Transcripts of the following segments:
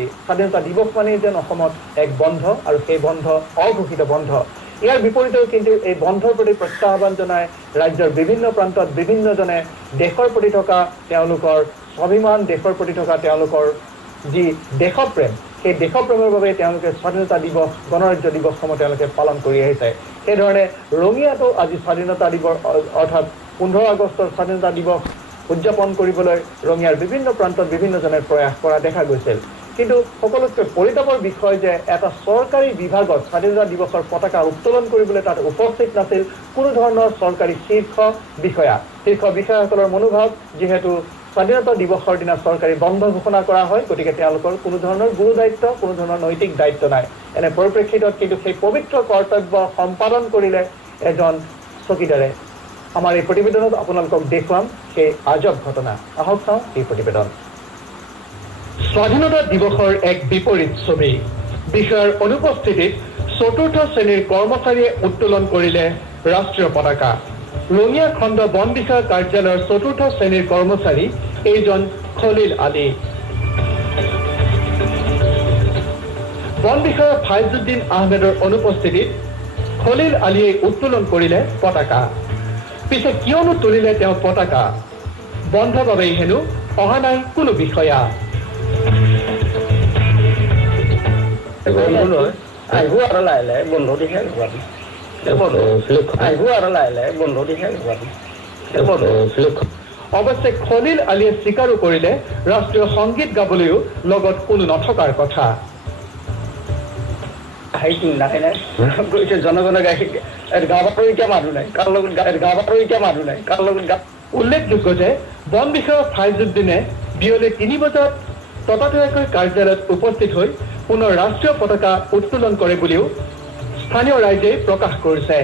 স্বাধীনতা দিৱস মানে যেন অসমত এক বন্ধ আৰু সেই বন্ধ অঘোষিত বন্ধ ইয়াৰ বিপৰীতেও কিন্তু এই বন্ধৰ প্ৰতি প্ৰত্যাহ্বান জনাই ৰাজ্যৰ বিভিন্ন প্ৰান্তত বিভিন্নজনে দেশৰ প্ৰতি থকা তেওঁলোকৰ স্বাভিমান দেশৰ প্ৰতি থকা তেওঁলোকৰ যি দেশপ্ৰেম সেই দেশপ্ৰেমৰ বাবে তেওঁলোকে স্বাধীনতা দিৱস গণৰাজ্য দিৱসসমূহ তেওঁলোকে পালন কৰি আহিছে সেইধৰণে ৰঙিয়াতো আজি স্বাধীনতা দিৱস অৰ্থাৎ 15 আগষ্টৰ স্বাধীনতা দিৱস উদযাপন কৰিবলৈ ৰঙিয়াৰ বিভিন্ন প্ৰান্তত বিভিন্নজনে প্ৰয়াস কৰা দেখা গৈছিল কিন্তু সকলোতকৈ পৰিতাপৰ বিষয় যে এটা চৰকাৰী বিভাগত স্বাধীনতা দিৱসৰ পতাকা উত্তোলন কৰিবলৈ তাত উপস্থিত নাছিল কোনো ধৰণৰ চৰকাৰী শীৰ্ষ বিষয়াসকলৰ মনোভাৱ যিহেতু স্বাধীনতা দিৱসৰ দিনা চৰকাৰী বন্ধ ঘোষণা কৰা হয় গতিকে তেওঁলোকৰ কোনো ধৰণৰ গুৰু দায়িত্ব কোনো ধৰণৰ নৈতিক দায়িত্ব নাই এনে পৰিপ্ৰেক্ষিতত কিন্তু সেই পবিত্ৰ কৰ্তব্য সম্পাদন কৰিলে এজন চকীদাৰে আমাৰ এই প্ৰতিবেদনত আপোনালোকক দেখুৱাম সেই আজব ঘটনা আহক চাওঁ এই প্ৰতিবেদন স্বাধীনতা দিৱসৰ এক বিপৰীত ছবি বিষয়ৰ অনুপস্থিতিত চতুৰ্থ শ্ৰেণীৰ কৰ্মচাৰীয়ে উত্তোলন কৰিলে ৰাষ্ট্ৰীয় পতাকা ৰঙিয়া খণ্ড বন বিষয়া কাৰ্যালয়ৰ চতুৰ্থ শ্ৰেণীৰ কৰ্মচাৰী এইজন খলিল আলী বন বিষয়া ফাইজুদ্দিন আহমেদৰ অনুপস্থিতিত খলিল আলীয়ে উত্তোলন কৰিলে পতাকা পিছে কিয়নো তুলিলে তেওঁ পতাকা বন্ধৰ বাবেই হেনো অহা নাই কোনো বিষয়া অৱশ্যে খলিল আলীয়ে স্বীকাৰো কৰিলে ৰাষ্ট্ৰীয় সংগীত গাবলৈও লগত কোনো নথকাৰ কথা জনগণে উল্লেখযোগ্য যে বন বিষয়া ফাইজুদ্দিনে বিয়লি 3 বজাত ততাতৈয়াকৈ কাৰ্যালয়ত উপস্থিত হৈ পুনৰ ৰাষ্ট্ৰীয় পতাকা উত্তোলন কৰে বুলিও স্থানীয় ৰাইজে প্ৰকাশ কৰিছে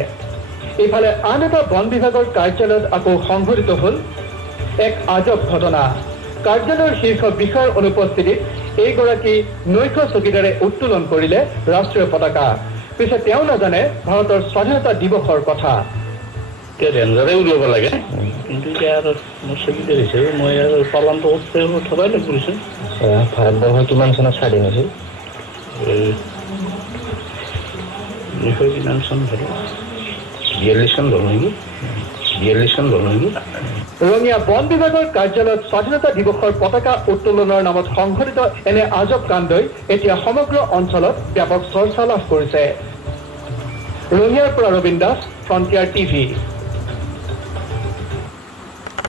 ইফালে আন এটা বন বিভাগৰ কাৰ্যালয়ত আকৌ সংঘটিত হ'ল এক আজব ঘটনা কাৰ্যালয়ৰ শীৰ্ষ বিষয়ৰ অনুপস্থিতিত এইগৰাকী নৈশ চকীদাৰে উত্তোলন কৰিলে ৰাষ্ট্ৰীয় পতাকা পিছে তেওঁ নাজানে ভাৰতৰ স্বাধীনতা দিৱসৰ কথা ৰেঞ্জাৰে উলিয়াব লাগে কিন্তু এতিয়া আৰু মোৰ চকীদাৰ হিচাপে মই আৰু পালনটো থকাই লাগিছে ভাৰতবৰ্ষ কিমান চনত স্বাধীন হৈছিল কিমান চন ধৰো 42 চন ধৰো নেকি 42 চন ধৰো নেকি ৰঙিয়া বন বিভাগৰ কাৰ্যালয়ত স্বাধীনতা দিৱসৰ পতাকা উত্তোলনৰ নামত সংঘটিত এনে আজব কাণ্ডই এতিয়া সমগ্ৰ অঞ্চলত ব্যাপক চৰ্চা লাভ কৰিছে ৰঙিয়াৰ পৰা ৰবীন দাস ফ্ৰণ্টিয়াৰ টিভি